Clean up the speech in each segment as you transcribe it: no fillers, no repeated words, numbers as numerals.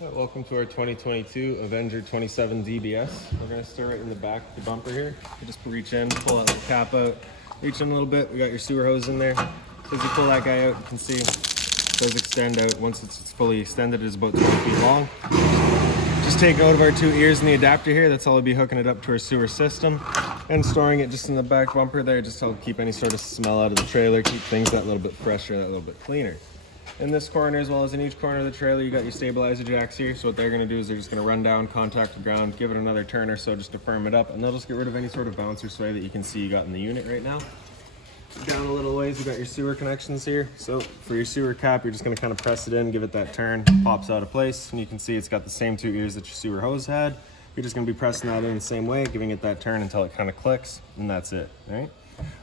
Welcome to our 2022 Avenger 27 DBS. We're going to start right in the back of the bumper here. You just reach in, pull that little cap out, reach in a little bit. We got your sewer hose in there. As you pull that guy out, you can see it does extend out. Once it's fully extended, it's about 20 feet long. Just take out of our two ears in the adapter here. That's all we'll be hooking it up to our sewer system and storing it just in the back bumper there, just to help keep any sort of smell out of the trailer, keep things that little bit fresher, that little bit cleaner. In this corner, as well as in each corner of the trailer, you got your stabilizer jacks here. So what they're gonna do is they're just gonna run down, contact the ground, give it another turn or so just to firm it up, and they'll just get rid of any sort of bounce or sway that you can see you got in the unit right now. Down a little ways, you got your sewer connections here. So for your sewer cap, you're just gonna kind of press it in, give it that turn, pops out of place, and you can see it's got the same two ears that your sewer hose had. You're just gonna be pressing that in the same way, giving it that turn until it kind of clicks, and that's it, all right?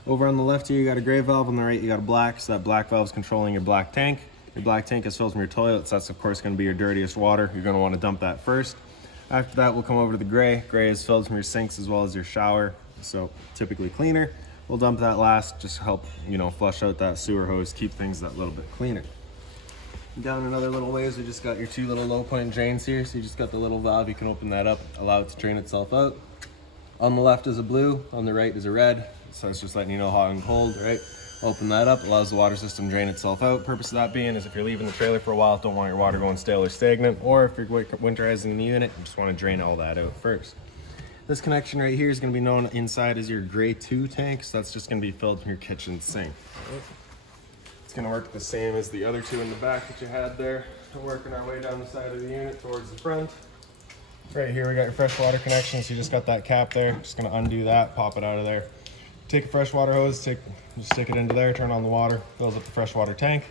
Over on the left here, you got a gray valve. On the right, you got a black, so that black valve is controlling your black tank. Your black tank is filled from your toilets. That's of course going to be your dirtiest water. You're going to want to dump that first. After that, we'll come over to the gray. Gray is filled from your sinks as well as your shower, so typically cleaner. We'll dump that last, just to help, flush out that sewer hose, keep things that little bit cleaner. Down another little ways, we just got your two little low point drains here. So you just got the little valve, you can open that up, allow it to drain itself out. On the left is a blue, on the right is a red. So it's just letting you know hot and cold, right? Open that up, allows the water system to drain itself out. Purpose of that being is if you're leaving the trailer for a while, don't want your water going stale or stagnant, or if you're winterizing the unit, you just want to drain all that out first. This connection right here is going to be known inside as your gray 2 tank, so that's just going to be filled from your kitchen sink. It's going to work the same as the other two in the back that you had there. We're working our way down the side of the unit towards the front. Right here we got your fresh water connection, so you just got that cap there. Just going to undo that, pop it out of there. Take a freshwater hose, just stick it into there, turn on the water, fills up the freshwater tank.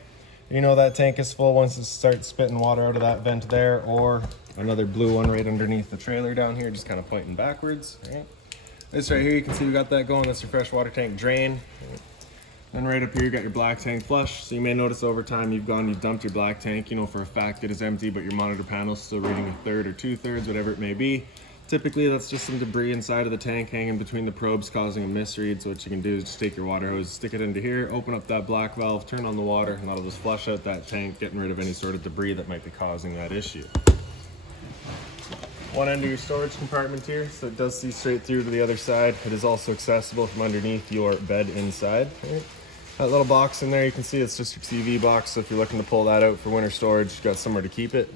You know that tank is full once it starts spitting water out of that vent there, or another blue one right underneath the trailer down here, just kind of pointing backwards. Right? This right here, you can see we got that going. That's your freshwater tank drain. Then right up here, you got your black tank flush. So you may notice over time you've dumped your black tank, for a fact it is empty, but your monitor panel is still reading 1/3 or 2/3, whatever it may be. Typically, that's just some debris inside of the tank hanging between the probes causing a misread. So what you can do is just take your water hose, stick it into here, open up that black valve, turn on the water, and that'll just flush out that tank, getting rid of any sort of debris that might be causing that issue. One end of your storage compartment here, so it does see straight through to the other side. It is also accessible from underneath your bed inside. Right? That little box in there, you can see it's just your TV box, so if you're looking to pull that out for winter storage, you've got somewhere to keep it.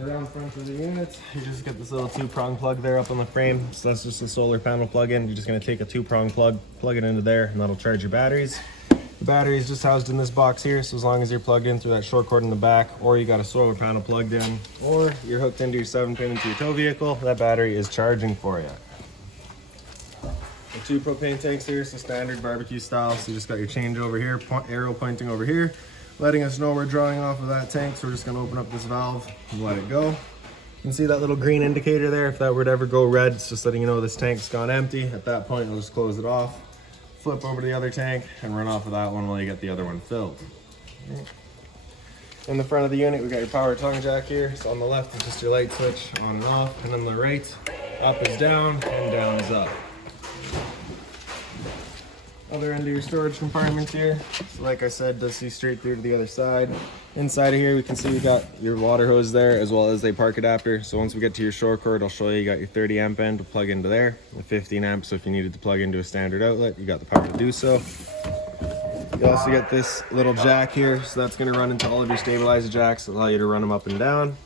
Around the front of the unit, you just get this little 2-prong plug there up on the frame. So that's just a solar panel plug-in. You're just going to take a 2-prong plug it into there, and that'll charge your batteries. The battery is just housed in this box here, so as long as you're plugged in through that short cord in the back, or you got a solar panel plugged in, or you're hooked into your 7-pin into your tow vehicle, that battery is charging for you. The 2 propane tanks here, so standard barbecue style. So you just got your change over here, arrow pointing over here, letting us know we're drawing off of that tank. So we're just gonna open up this valve and let it go. You can see that little green indicator there. If that were to ever go red, it's just letting you know this tank's gone empty. At that point, we'll just close it off, flip over to the other tank, and run off of that one while you get the other one filled. In the front of the unit, we got your power tongue jack here. So on the left is just your light switch on and off, and on the right, up is down and down is up. Other end of your storage compartment here. So like I said, does see straight through to the other side. Inside of here, we can see we got your water hose there as well as a park adapter. So once we get to your short cord, I'll show you got your 30 amp end to plug into there, the 15 amp. So if you needed to plug into a standard outlet, you got the power to do so. You also get this little jack here. So that's going to run into all of your stabilizer jacks, allow you to run them up and down.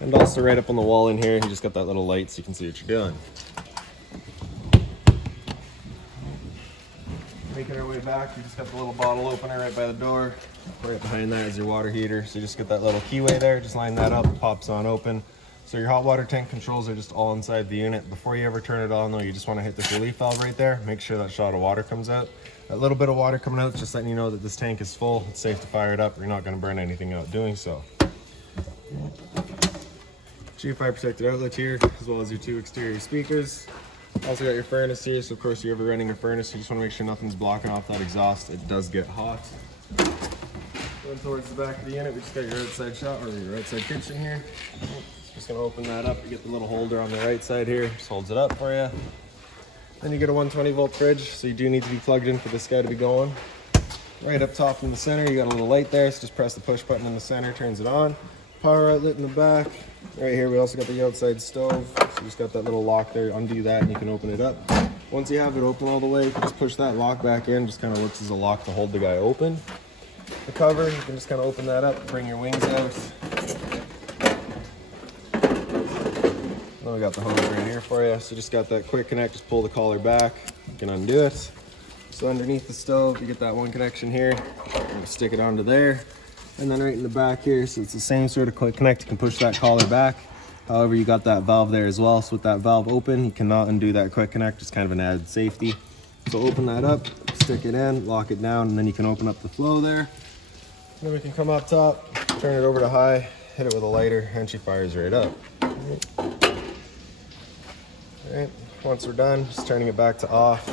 And also right up on the wall in here, you just got that little light so you can see what you're doing. Making our way back, you just got the little bottle opener right by the door. Right behind that is your water heater. So you just get that little keyway there, just line that up, it pops on open. So your hot water tank controls are just all inside the unit. Before you ever turn it on though, you just want to hit this relief valve right there. Make sure that shot of water comes out. That little bit of water coming out is just letting you know that this tank is full. It's safe to fire it up. You're not going to burn anything out doing so. G5 protected outlet here, as well as your 2 exterior speakers. Also got your furnace here, so of course you're ever running a furnace, you just want to make sure nothing's blocking off that exhaust. It does get hot. Going towards the back of the unit, we just got your outside shot or your outside kitchen here. Just gonna open that up. You get the little holder on the right side here, just holds it up for you. Then you get a 120 volt fridge, so you do need to be plugged in for this guy to be going. Right up top in the center, you got a little light there, so just press the push button in the center, turns it on. Power outlet in the back. Right here, we also got the outside stove, so you just got that little lock there. Undo that and you can open it up. Once you have it open all the way, you can just push that lock back in, just kind of works as a lock to hold the guy open. The cover, you can just kind of open that up, bring your wings out. Then we got the hose right here for you, so just got that quick connect, just pull the collar back, you can undo it. So underneath the stove, you get that one connection here, stick it onto there, and then right in the back here, so it's the same sort of quick connect, you can push that collar back. However, you got that valve there as well, so with that valve open, you cannot undo that quick connect, just kind of an added safety. So open that up, stick it in, lock it down, and then you can open up the flow there. Then we can come up top, turn it over to high, hit it with a lighter, and she fires right up. Alright, once we're done, just turning it back to off.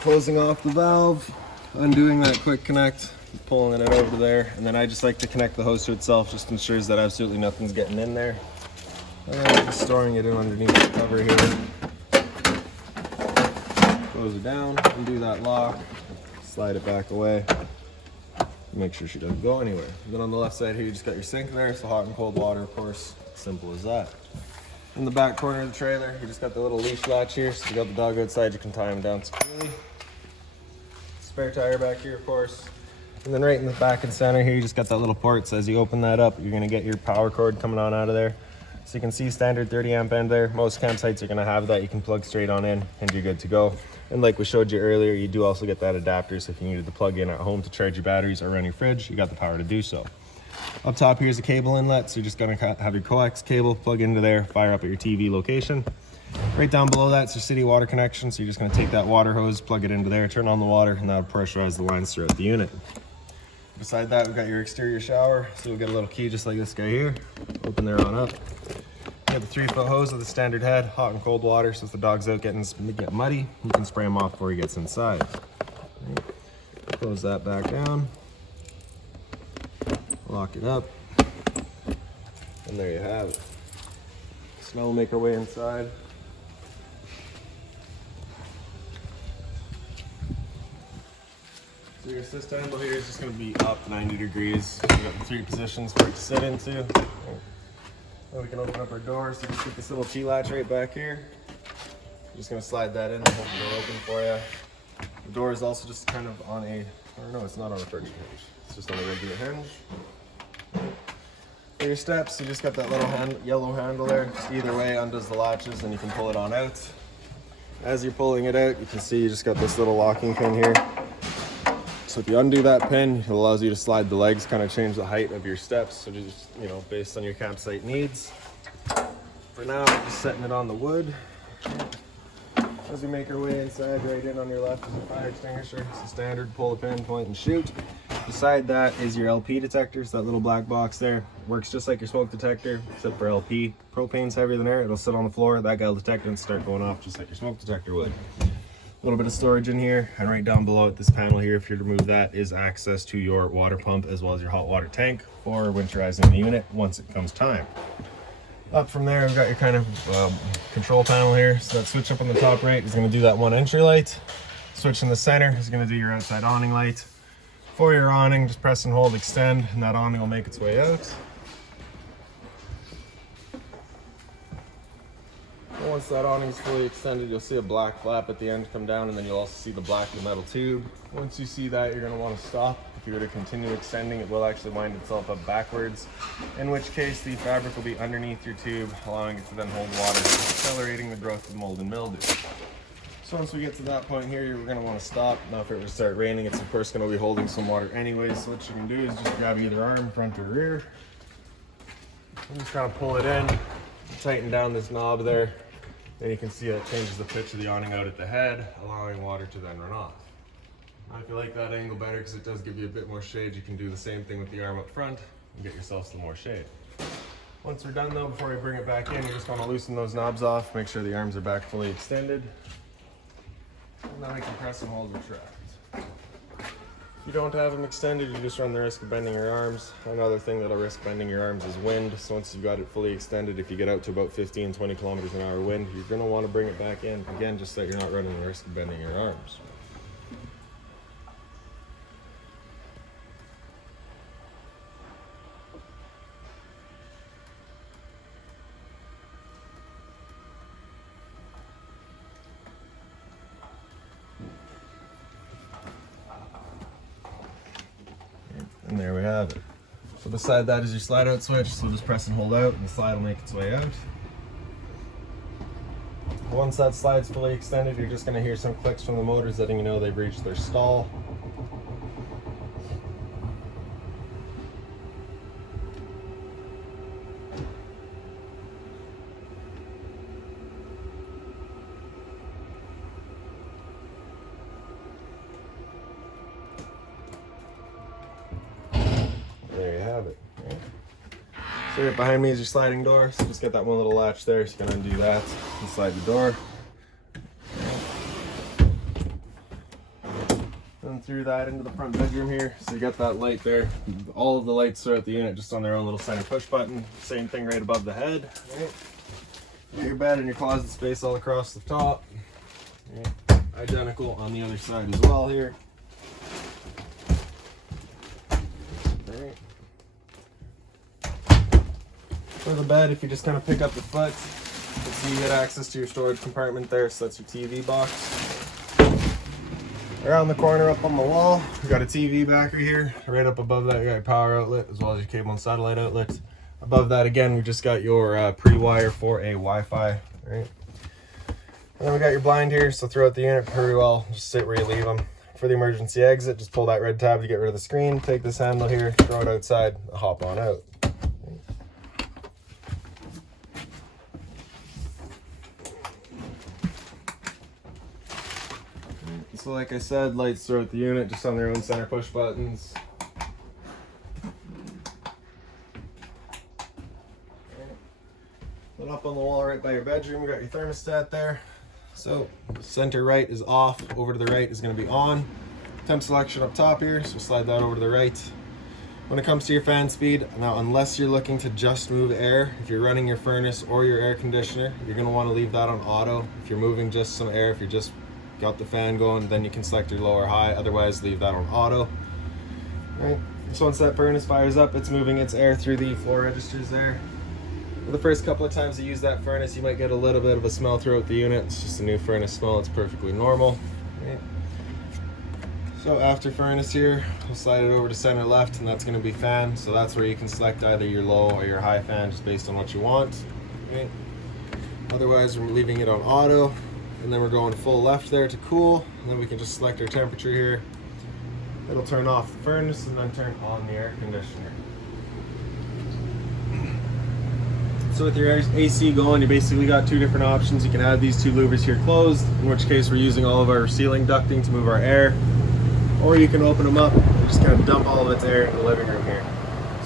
Closing off the valve, undoing that quick connect, pulling it over there, and then I just like to connect the hose to itself, just ensures that absolutely nothing's getting in there. And then just storing it in underneath the cover here. Close it down, undo that lock, slide it back away. Make sure she doesn't go anywhere. And then on the left side here, you just got your sink there, so hot and cold water, of course, simple as that. In the back corner of the trailer, you just got the little leash latch here, so you got the dog outside, you can tie him down securely. Spare tire back here, of course. And then right in the back and center here, you just got that little port, so as you open that up, you're gonna get your power cord coming on out of there. So you can see standard 30 amp end there. Most campsites are gonna have that. You can plug straight on in and you're good to go. And like we showed you earlier, you do also get that adapter, so if you needed to plug in at home to charge your batteries or run your fridge, you got the power to do so. Up top here's a cable inlet, so you're just gonna have your coax cable plug into there, fire up at your TV location. Right down below that's your city water connection, so you're just gonna take that water hose, plug it into there, turn on the water, and that'll pressurize the lines throughout the unit. Beside that, we've got your exterior shower, so you'll get a little key just like this guy here. Open there on up. You have a 3-foot hose with a standard head, hot and cold water, so if the dog's out getting muddy, you can spray him off before he gets inside. Close that back down. Lock it up, and there you have it. So now we'll make our way inside. So your assist handle here is just going to be up 90 degrees. We've got the 3 positions for it to sit into. Then we can open up our door, so just get this little T-latch right back here. I'm just going to slide that in and hold the door open for you. The door is also just kind of on a, or no, it's not on a friction hinge. It's just on a regular hinge. For your steps, you just got that little yellow handle there. Just either way undoes the latches and you can pull it on out. As you're pulling it out, you can see you just got this little locking pin here. So if you undo that pin, it allows you to slide the legs, kind of change the height of your steps. So just, you know, based on your campsite needs. For now, I'm just setting it on the wood. As we make our way inside, right in on your left is a fire extinguisher. It's a standard pull the pin, point and shoot. Beside that is your LP detector, so that little black box there. Works just like your smoke detector, except for LP. Propane's heavier than air, it'll sit on the floor, that guy will detect it and start going off just like your smoke detector would. A little bit of storage in here, and right down below at this panel here, if you're to remove that, is access to your water pump as well as your hot water tank for winterizing the unit once it comes time. Up from there, we've got your kind of control panel here. So that switch up on the top right is going to do that one entry light. Switch in the center is going to do your outside awning light. For your awning, just press and hold extend, and that awning will make its way out. And once that awning is fully extended, you'll see a black flap at the end come down, and then you'll also see the black metal tube. Once you see that, you're going to want to stop. If you were to continue extending, it will actually wind itself up backwards, in which case the fabric will be underneath your tube, allowing it to then hold water, accelerating the growth of mold and mildew. So once we get to that point here, we're going to want to stop. Now if it were to start raining, it's of course going to be holding some water anyway, so what you can do is just grab either arm, front or rear, and just kind of pull it in, tighten down this knob there, then you can see that changes the pitch of the awning out at the head, allowing water to then run off. Now if you like that angle better, because it does give you a bit more shade, you can do the same thing with the arm up front and get yourself some more shade. Once we're done though, before you bring it back in, you just want to loosen those knobs off, make sure the arms are back fully extended. And now you can press and hold retract. If you don't have them extended, you just run the risk of bending your arms. Another thing that'll risk bending your arms is wind. So once you've got it fully extended, if you get out to about 15, 20 kilometers an hour wind, you're going to want to bring it back in, again, just so that you're not running the risk of bending your arms. And there we have it. So beside that is your slide out switch, so just press and hold out and the slide will make its way out. Once that slide's fully extended, you're just going to hear some clicks from the motors letting you know they've reached their stall. There you have it. Right. So right behind me is your sliding door, so just get that one little latch there, so you can undo that and slide the door. And through that into the front bedroom here, so you got that light there. All of the lights throughout the unit just on their own little center push button. Same thing right above the head. Right. Got your bed and your closet space all across the top. Right. Identical on the other side as well here. Right. For the bed, if you just kind of pick up the foot, you see you get access to your storage compartment there, so that's your TV box. Around the corner up on the wall, we got a TV backer here. Right up above that, you got your power outlet as well as your cable and satellite outlet. Above that, again, we just got your pre-wire for a Wi-Fi. Right. And then we got your blind here, so throughout the unit pretty well, just sit where you leave them. For the emergency exit, just pull that red tab to get rid of the screen. Take this handle here, throw it outside, hop on out. So like I said, lights throughout the unit just on their own center push buttons. Then up on the wall right by your bedroom, you got your thermostat there. So center right is off, over to the right is going to be on. Temp selection up top here, so slide that over to the right. When it comes to your fan speed, now unless you're looking to just move air, if you're running your furnace or your air conditioner, you're going to want to leave that on auto. If you're moving just some air, if you're just got the fan going, then you can select your low or high, otherwise leave that on auto. Right. So once that furnace fires up, it's moving its air through the floor registers there. For the first couple of times you use that furnace, you might get a little bit of a smell throughout the unit. It's just a new furnace smell, it's perfectly normal. Right. So after furnace here, we'll slide it over to center left, and that's going to be fan. So that's where you can select either your low or your high fan just based on what you want. Right. Otherwise, we're leaving it on auto. And then we're going full left there to cool, and then we can just select our temperature here. It'll turn off the furnace and then turn on the air conditioner. So with your AC going, you basically got two different options. You can have these two louvers here closed, in which case we're using all of our ceiling ducting to move our air, or you can open them up and just kind of dump all of its air in the living room here.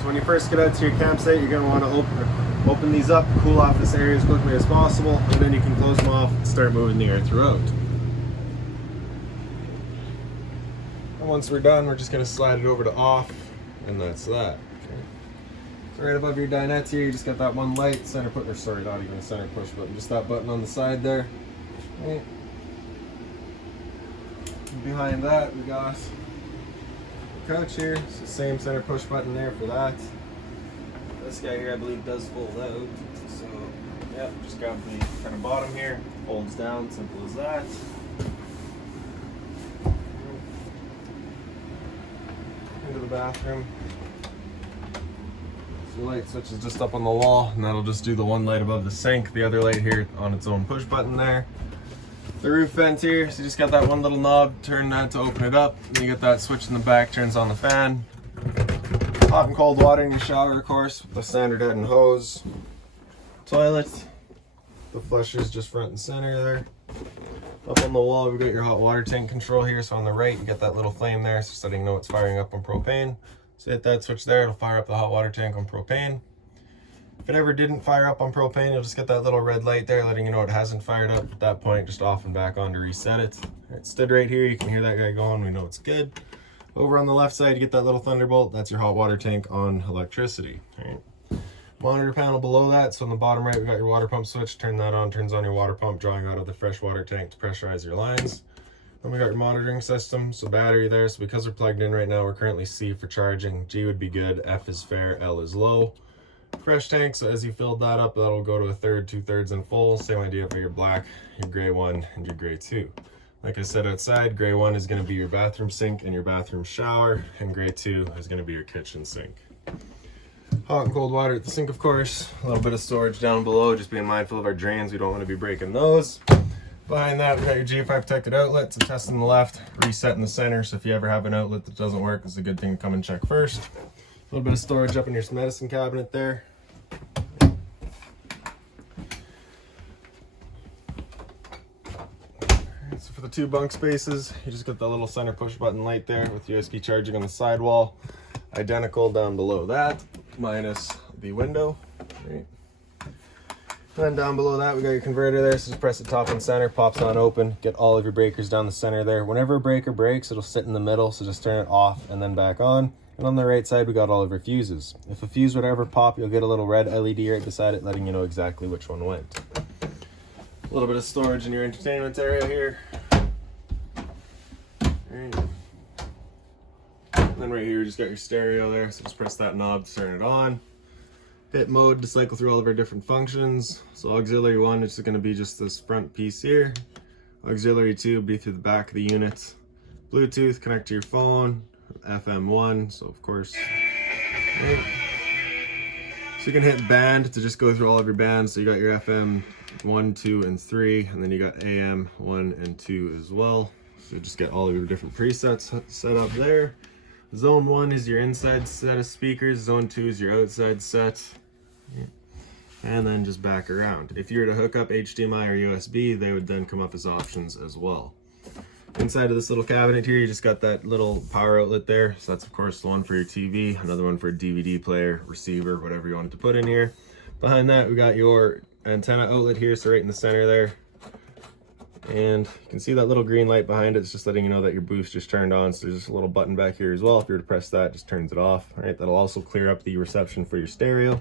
So when you first get out to your campsite, you're going to want to open these up, cool off this area as quickly as possible, and then you can close them off and start moving the air throughout. And once we're done, we're just going to slide it over to off, and that's that. Okay. So right above your dinette here, you just got that one light, center push, or sorry, not even a center push button, just that button on the side there. Okay. And behind that, we got the couch here, so same center push button there for that. This guy here, I believe, does fold out. So, yeah, just grab the kind of bottom here, folds down, simple as that. Into the bathroom. So the light switch is just up on the wall, and that'll just do the one light above the sink. The other light here on its own push button there. The roof vent here, so you just got that one little knob, turn that to open it up. And you get that switch in the back, turns on the fan. Hot and cold water in your shower, of course, with the standard head and hose. Toilet. The flusher's just front and center there. Up on the wall, we've got your hot water tank control here. So on the right, you get that little flame there, so you know it's firing up on propane. So hit that switch there, it'll fire up the hot water tank on propane. If it ever didn't fire up on propane, you'll just get that little red light there, letting you know it hasn't fired up. At that point, just off and back on to reset it. It stood right here, you can hear that guy going, we know it's good. Over on the left side, you get that little thunderbolt. That's your hot water tank on electricity. Right. Monitor panel below that. So on the bottom right, we got your water pump switch. Turn that on, turns on your water pump, drawing out of the fresh water tank to pressurize your lines. Then we got your monitoring system. So battery there. So because we're plugged in right now, we're currently C for charging. G would be good. F is fair. L is low. Fresh tank. So as you filled that up, that'll go to a third, 2/3 and full. Same idea for your black, your gray one, and your gray two. Like I said outside, gray 1 is going to be your bathroom sink and your bathroom shower, and gray 2 is going to be your kitchen sink. Hot and cold water at the sink, of course. A little bit of storage down below, just being mindful of our drains. We don't want to be breaking those. Behind that, we got your GFI protected outlets, a test in the left, reset in the center. So if you ever have an outlet that doesn't work, it's a good thing to come and check first. A little bit of storage up in your medicine cabinet there. So for the 2 bunk spaces, you just got the little center push button light there with USB charging on the sidewall. Identical down below that, minus the window. Right. Then down below that, we got your converter there. So just press the top and center, pops on open, get all of your breakers down the center there. Whenever a breaker breaks, it'll sit in the middle. So just turn it off and then back on. And on the right side, we got all of your fuses. If a fuse would ever pop, you'll get a little red LED right beside it, letting you know exactly which one went. A little bit of storage in your entertainment area here. Right. And then right here, you just got your stereo there. So just press that knob to turn it on. Hit mode to cycle through all of our different functions. So auxiliary 1 is going to be just this front piece here. Auxiliary 2 will be through the back of the unit. Bluetooth, connect to your phone. FM 1, so of course. Right. So you can hit band to just go through all of your bands. So you got your FM 1, 2, and 3, and then you got AM 1 and 2 as well. So just get all of your different presets set up there. Zone 1 is your inside set of speakers. Zone 2 is your outside set. And then just back around. If you were to hook up HDMI or USB, they would then come up as options as well. Inside of this little cabinet here, you just got that little power outlet there. So that's of course the one for your TV, another one for a DVD player, receiver, whatever you wanted to put in here. Behind that, we got your antenna outlet here, so right in the center there. And you can see that little green light behind it. It's just letting you know that your boost just turned on. So there's just a little button back here as well. If you were to press that, it just turns it off. All right, that'll also clear up the reception for your stereo.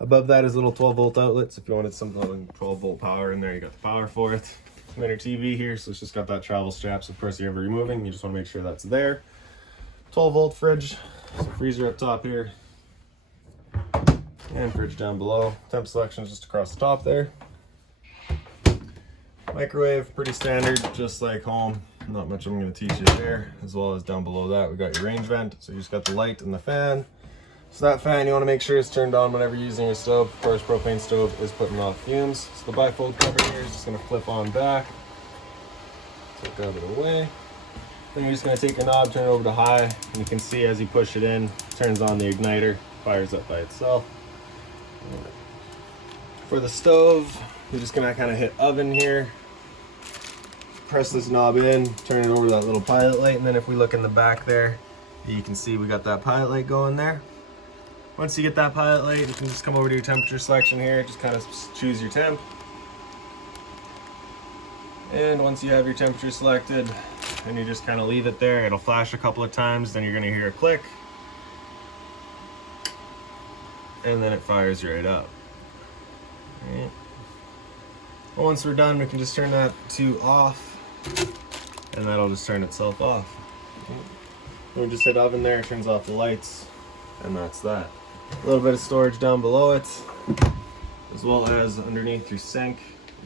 Above that is a little 12-volt outlet. So if you wanted something 12-volt power in there, you got the power for it. And then your TV here, so it's just got that travel strap. So of course, you're ever removing, you just want to make sure that's there. 12-volt fridge, so freezer up top here, and fridge down below. Temp selection is just across the top there. Microwave, pretty standard, just like home. Not much I'm going to teach you there. As well as down below that, we got your range vent. So you just got the light and the fan. So that fan, you want to make sure it's turned on whenever you're using your stove. Of course, propane stove is putting off fumes. So the bifold cover here is just going to flip on back. So grab it away. Then you're just going to take your knob, turn it over to high, and you can see as you push it in, it turns on the igniter, fires up by itself. For the stove, you're just going to kind of hit oven here. Press this knob in, turn it over to that little pilot light, and then if we look in the back there, you can see we got that pilot light going there. Once you get that pilot light, you can just come over to your temperature selection here, just kind of choose your temp. And once you have your temperature selected, and you just kind of leave it there, it'll flash a couple of times, then you're going to hear a click. And then it fires right up. Right. Well, once we're done, we can just turn that to off, and that'll just turn itself off. Okay. We just hit oven there, it turns off the lights, and that's that. A little bit of storage down below it, as well as underneath your sink.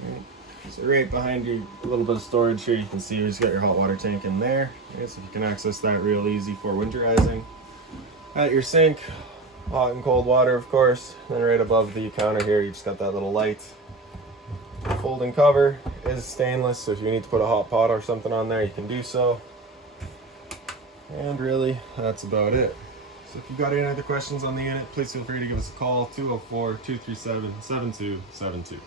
Right. So right behind you, a little bit of storage here, you can see you just got your hot water tank in there. Okay, so you can access that real easy for winterizing. At your sink, hot and cold water, of course. Then right above the counter here, you just got that little light. Folding cover is stainless, so if you need to put a hot pot or something on there, you can do so. And really, that's about it. So if you've got any other questions on the unit, please feel free to give us a call, 204-237-7272.